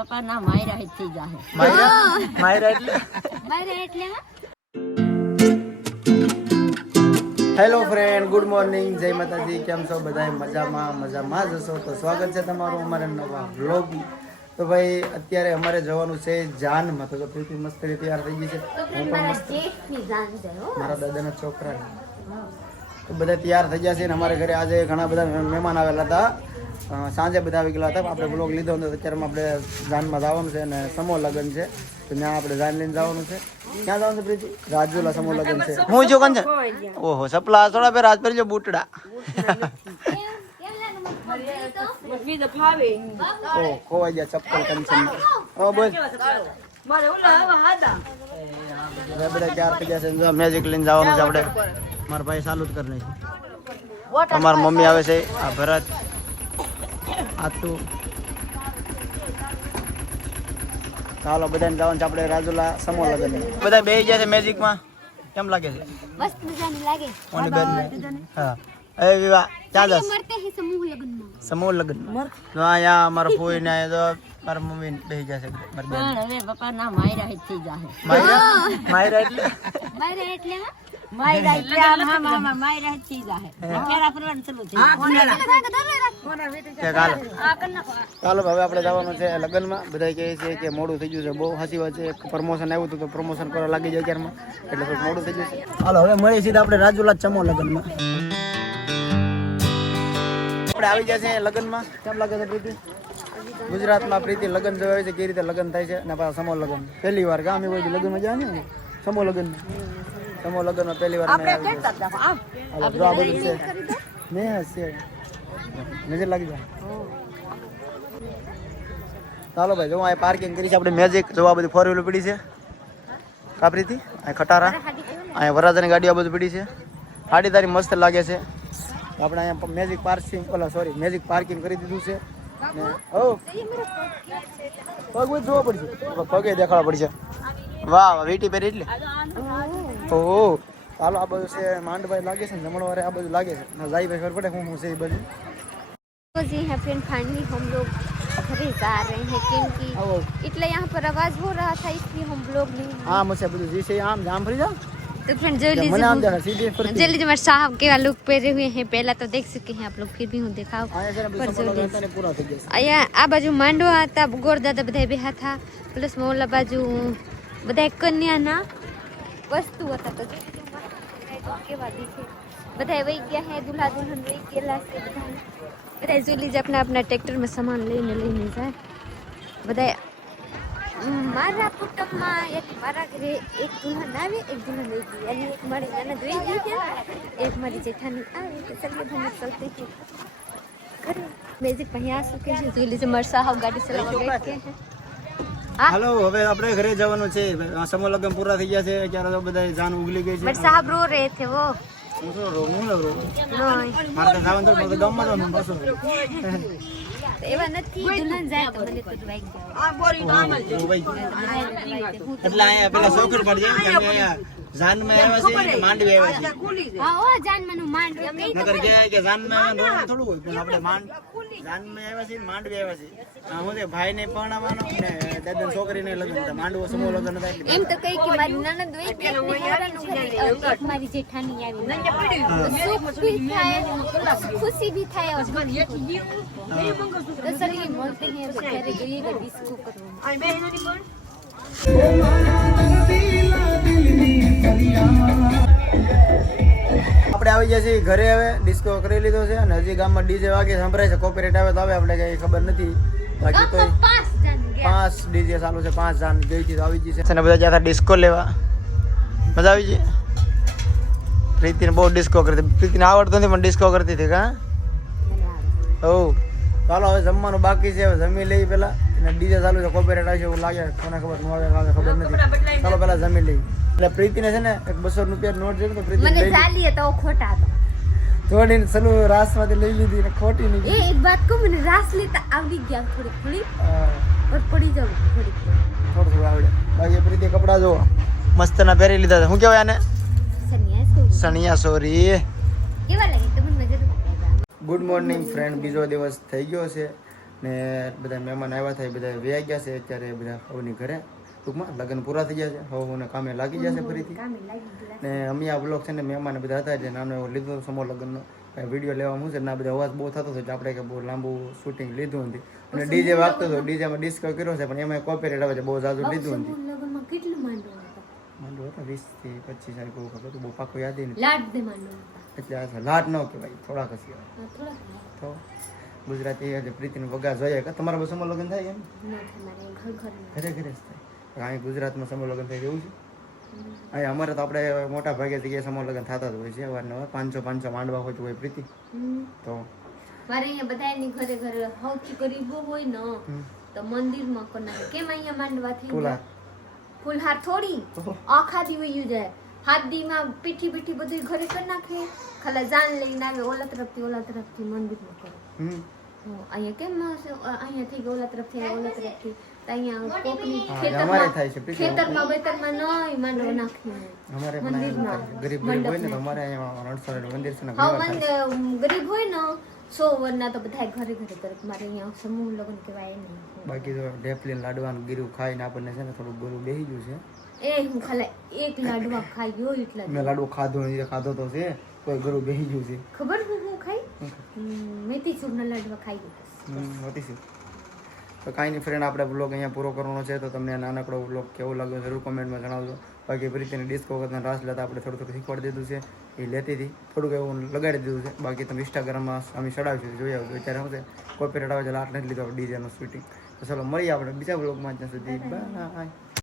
બાપા ના માયરા જ થઈ જાહે. માયરા એટલે હેલો ફ્રેન્ડ, ગુડ મોર્નિંગ, જય માતાજી. કેમ છો બધા? મજામાં જ હશો. તો સ્વાગત છે તમારું અમારા નવા વ્લોગ. તો ભાઈ અત્યારે અમારે જવાનું છે જાનમાં. તો પ્રીતિ મસ્ત રીતે તૈયાર થઈ ગઈ છે. હું પણ મસ્ત, મારા દાદાના છોકરા તો બધા તૈયાર થઈ ગયા છે. અને અમારે ઘરે આજે ઘણા બધા મહેમાન આવેલા હતા. સાંજે બધા આવી ગયેલા હતા. આપણે વ્લોગ લીધો હતો. અત્યારમાં આપણે જાનમાં જવાનું છે અને સમૂહ લગ્ન છે. તો ત્યાં આપણે જાન લઈને જવાનું છે. ક્યાં જવાનું છે પ્રીતિ? રાજુલા સમૂહ લગ્ન છે. હું જો કંચન ઓહો સપલા થોડા પે રાજ પર જો બૂટડા ઓ ખોવાઈ ગયા ચપ્પલ કંચન. ઓ બોલ બધા ચાર થઈ ગયા છે. મેજિક લઈને જવાનું છે આપણે. મારા ભાઈ ચાલુ જ કરી નાખ્યું. અમારા મમ્મી આવે છે, આ ભરત, આતુ. ચાલો બધાને જવાનું છે આપણે રાજુલા સમૂહ લગ્ન. બધા બેસી ગયા છે મેજિકમાં. કેમ લાગે છે? મસ્ત મજાની લાગે. ઓની બેન હા એ વિવાહ ક્યાં જશે? મરતે હે સમૂહ લગ્નમાં. સમૂહ લગ્ન તો અહીંયા અમારા ફોઈ ને તો મારા મમ્મી બેસી જશે. મારી બેન પણ હવે બાપા ના માયરા જ થઈ જાહે. માયરા એટલે માયરા એટલે આમ હા માયરા જ થઈ જાહે. ફેરા ફરવાનું ચાલુ થઈ. ચાલો હવે આપણે જવાનું છે લગ્નમાં. બધા કહે છે કે મોડું થઈ ગયું છે. બહુ સાચી વાત છે. એક પ્રમોશન આવ્યું હતું તો પ્રમોશન કરવા લાગી જાય અત્યારમાં, એટલે થોડું મોડું થઈ ગયું છે. હાલો હવે મળીએ સીધા આપણે રાજુલા સમૂહ લગ્નમાં. આપણે આવી ગયા છે લગ્નમાં. કેમ લાગે છે પ્રીતિ? ગુજરાતમાં પ્રીતિ લગ્ન જોવાય છે, કેવી રીતે લગ્ન થાય છે. અને પાછા સમૂહ લગ્ન પહેલી વાર ગામે કોઈ લગ્નમાં જાય ને સમૂહ લગ્ન. સમૂહ લગ્નમાં પહેલી વાર છે. નજર લાગી જાય. ચાલો ભાઈ, જો આ પાર્કિંગ કરી છે આપણે. મેજિક જોવા બધી ફોર વ્હીલર પડી છે. કા પ્રીતિ? અહીં ખટારા, અહીંયા વરાજાની ગાડીઓ બધું પડી છે. ગાડી તારી મસ્ત લાગે છે. આપણે અહીંયા મેજિક પાર્કિંગ મેજિક પાર્કિંગ કરી દીધું છે. ઓ પગ જોવા પડશે, પગે દેખાડવા પડશે. વાહ વીટી પહેરી એટલે ઓહો. ચાલો આ બધું છે માંડભાઈ લાગે છે ને જમણવારે આ બધું લાગે છે. જાય ભાઈ ખબર પડે હું છે એ બધું. तो जी है फ्रेंड, फाइनली हम लोग घरे जा रहे हैं क्योंकि इतना यहाँ पर आवाज हो रहा था इसलिए हम लोग नहीं। हाँ मुझे બધું जी से आम जाम ફરી જા. तो फ्रेंड जो लीजिए हमारे साहब के लुक पहरे हुए हैं पहला तो देख चुके हैं आप लोग, फिर भी हूँ दिखाओ आ बाजू मांडवा था, गोरदादा बधाई बेहा था, प्लस मोला बाजू बधाई कन्या ना वस्तु था. तो बधाई वही गया है, दूल्हा दुल्हन वही गेला से बधाई जो लीजिए अपना अपना ट्रैक्टर में सामान लेने जाए. बधाई मारा कुटुंबમાં એક મારા ઘરે એક દુલ્હન આવે, એક દુલ્હન આવી ગઈ. यानी एक મારી નણંદ રહી ગઈ છે, एक મારી જેઠાણી આવે. તો चलिए हम चलते हैं घरे. मैजिक पहिया सके છે જોઈ લીજે મારા સાહબ ગાડી ચલાવવા બેઠે છે. હાલો હવે આપણે ઘરે જવાનું છે. સમૂહ લગ્ન પૂરા થઈ ગયા છે. અત્યારે તો બધા જાન ઉગલી ગઈ છે. મારા સાહબ રો રહે थे वो. હું તો રો મારે તો જવાનું તો ગામમાં જવાનું પાછું. એવા નથી, દુલ્હન જાય તો મને તો વાઈ ગયા. એટલે અહીંયા પેલા શોખર પડી જાય કે અમે અહીંયા જાનમાં આવ્યા છે, માંડવી આવ્યા છે. હા ઓ જાનમાંનું માંડવી કઈ નગર કે જાનમાં આવ્યા થોડું હોય, પણ આપણે જાનમાં આવ્યા છે, માંડવી આવ્યા છે. હું તે ભાઈને પરણાવવાનો ને દાદાની છોકરીને લગ્ન હતા. માંડવો સમૂહ લગ્ન હતા એટલે એમ તો કઈ કે મારી નણંદ હોય કે એક મારી જેઠાણી આવી સુખ ભી થાય, ખુશી भी થાય. और चलिए बोलते हैं तो घरे जाइएगा डिस्को करवाने. આપણે આવી ગયા છીએ ઘરે. હવે ડિસ્કો કરી લીધો છે અને હજી ગામમાં ડીજે વાગે સંભળાય છે. કોપીરાઇટ આવે તો આવે, આપણે કઈ ખબર નથી. બાકી તો 5 ડીજે ચાલુ છે. 5 જાન ગઈ હતી તો આવી ગઈ છે. બધા જ્યાં હતા ડિસ્કો લેવા. મજા આવી ગઈ. પ્રીતિને બહુ ડિસ્કો કરતી. પ્રીતિને આવડતું નથી પણ ડિસ્કો કરતી હતી. કા ઓ ચાલો હવે જમવાનું બાકી છે. હવે જમી લઈ પેલા. અને ડીજે ચાલુ છે. કોપીરાઇટ આવશે એવું લાગે. કોને ખબર ન આવે ખબર નથી. ચાલો પેલા જમી લઈ. એટલે પ્રીતિને છે ને એક 200 રૂપિયા નોટ જોઈને તો પ્રીતિ મને ચાલીએ તો ખોટા હતો થોડીને સલુ રાસમાંથી લઈ લીધી ને ખોટી નહીં. એ એક વાત કહું, મને રાસ લેતા આવડી ગયા થોડી થોડી, પર પડી જાવ થોડી થોડું આવડે. બાકી પ્રીતિ કપડા જો મસ્ત ના પહેરી લીધા છે. શું કહેવાય આને? સણિયા સોરી. કેવા લાગે તમને? મજા. ગુડ મોર્નિંગ ફ્રેન્ડ, બીજો દિવસ થઈ ગયો છે ને બધા મહેમાન આવ્યા થાય બધા વ્યાઈ ગયા છે અત્યારે બધા હવની ઘરે ટૂંકમાં લગ્ન પૂરા થઈ ગયા છે હવને કામે લાગી જશે ફરીથી ને અમે આ બ્લોગ છે ને મહેમાન બધા હતા જે નાનો એવો લીધો સમૂહ લગ્નનો વિડીયો લેવામાં છે ને આ બધા અવાજ બહુ થતો હતો આપણે કે બહુ લાંબુ શૂટિંગ લીધું નથી અને ડીજે વાગતો હતો ડીજેમાં ડિસ્કો કર્યો છે પણ એમાં કોપીરાઇટ આવે છે બહુ જાજુ લીધું નથી માંડવો હતો 20 થી 25 સારી બહુ ખબર બહુ પાકું યાદ નથી એટલે આ લાટ ન કહેવાય થોડાક જ કહેવાય તો ગુજરાતી આજે પ્રીતિનો વગા જોઈએ કે તમારા સમૂહ લગ્ન થાય એમ ઘરે ઘરે જ થાય અહીં ગુજરાતમાં સમૂહ લગ્ન થાય એવું છે અહીં અમારે તો આપણે મોટા ભાગે જગ્યાએ સમૂહ લગ્ન થતા જ હોય છે અવારનવાર 500 માંડવા હોય તો હોય પ્રીતિ તો મારે અહીંયા બધાની ઘરે ઘરે સૌથી ગરીબો હોય ને તો મંદિરમાં કરનાર કેમ અહીંયા માંડવા થઈ ફૂલહાર થોડી આખા દી વયું જાય હાથ દીમાં પીઠી પીઠી બધી ઘરે કરી નાખે ખાલી જાન લઈને આવે ઓલા તરફથી મંદિરમાં કરે અહીંયા કેમ અહીંયા થઈ ગયો ઓલા તરફથી અહીંયા કોકની ખેતરમાં બેતરમાં નહીં માંડવો નાખીને અમારે પણ ગરીબ હોય ને તો અમારે અહીંયા રણછોડ મંદિર છે ને ગરીબ હોય ને 100 વર્ષના તો બધા ઘરે ઘરે કરે મારે અહીંયા સમૂહ લગ્ન કહેવાય નહીં બાકી તો ઢેપલીને લાડવાનું ગીરું ખાઈને આપણને છે ને થોડું ગોરું બેસી ગયું છે હું ખાલી એક લાડવા ખાઈ ગયો એટલા મેં લાડવો ખાધો તો છે કોઈ ગરું બેસી ગયું છે ખબર હું ખાઈ મેથી ચૂરના લાડવા ખાઈ ગયો હોતી છે તો કાંઈ નહીં ફ્રેન્ડ આપણે બ્લોગ અહીંયા પૂરો કરવાનો છે તો તમને નાનકડો બ્લોગ કેવો લાગ્યો જરૂર કોમેન્ટમાં જણાવજો બાકી પ્રીતિને ડિસ્કો વખતના રાસ લેતા આપણે થોડું શીખવાડી દીધું છે એ લેતી હતી થોડુંક એવું લગાડી દીધું છે બાકી તમે ઇન્સ્ટાગ્રામમાં અમે ચડાવશું જોઈ આવજો અત્યારે શું છે કોપીરાઇટ આવે છે લાટ નથી લીધો ડીજેનું શૂટિંગ તો ચાલો મળીએ આપણે બીજા બ્લોગમાં ત્યાં સુધી બાય.